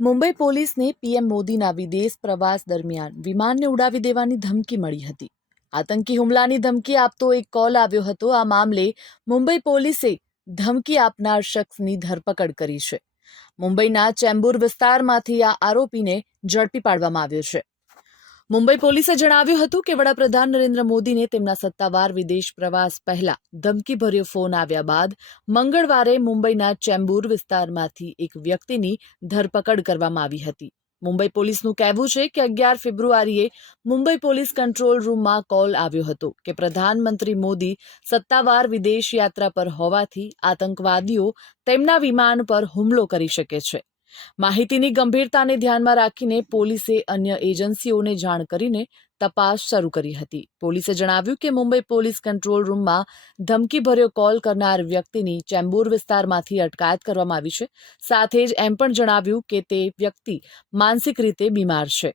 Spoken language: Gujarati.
મુંબઈ પોલીસને પીએમ મોદીના વિદેશ પ્રવાસ દરમિયાન વિમાનને ઉડાવી દેવાની ધમકી મળી હતી. આતંકી હુમલાની ધમકી આપતો એક કોલ આવ્યો હતો. આ મામલે મુંબઈ પોલીસે ધમકી આપનાર શખ્સની ધરપકડ કરી છે. મુંબઈના ચેમ્બુર વિસ્તારમાંથી આ આરોપીને ઝડપી પાડવામાં આવ્યો છે. મુંબઈ પોલીસે જણાવ્યું હતું કે વડાપ્રધાન નરેન્દ્ર મોદીને તેમના સત્તાવાર વિદેશ પ્રવાસ પહેલા ધમકીભર્યો ફોન આવ્યા બાદ મંગળવારે મુંબઈના ચેમ્બુર વિસ્તારમાંથી એક વ્યક્તિની ધરપકડ કરવામાં આવી હતી. મુંબઈ પોલીસનું કહેવું છે કે 11 ફેબ્રુઆરીએ મુંબઈ પોલીસ કંટ્રોલ રૂમમાં કોલ આવ્યો હતો કે પ્રધાનમંત્રી મોદી સત્તાવાર વિદેશ યાત્રા પર હોવાથી આતંકવાદીઓ તેમના વિમાન પર હુમલો કરી શકે છે. માહિતીની ગંભીરતાને ધ્યાનમાં રાખીને પોલીસે અન્ય એજન્સીઓને જાણ કરીને તપાસ શરૂ કરી હતી. પોલીસે જણાવ્યું કે મુંબઈ પોલીસ કંટ્રોલ રૂમમાં ધમકીભર્યો કોલ કરનાર વ્યક્તિની ચેમ્બુર વિસ્તારમાંથી અટકાયત કરવામાં આવી છે. સાથે જ એમ પણ જણાવ્યું કે તે વ્યક્તિ માનસિક રીતે બીમાર છે.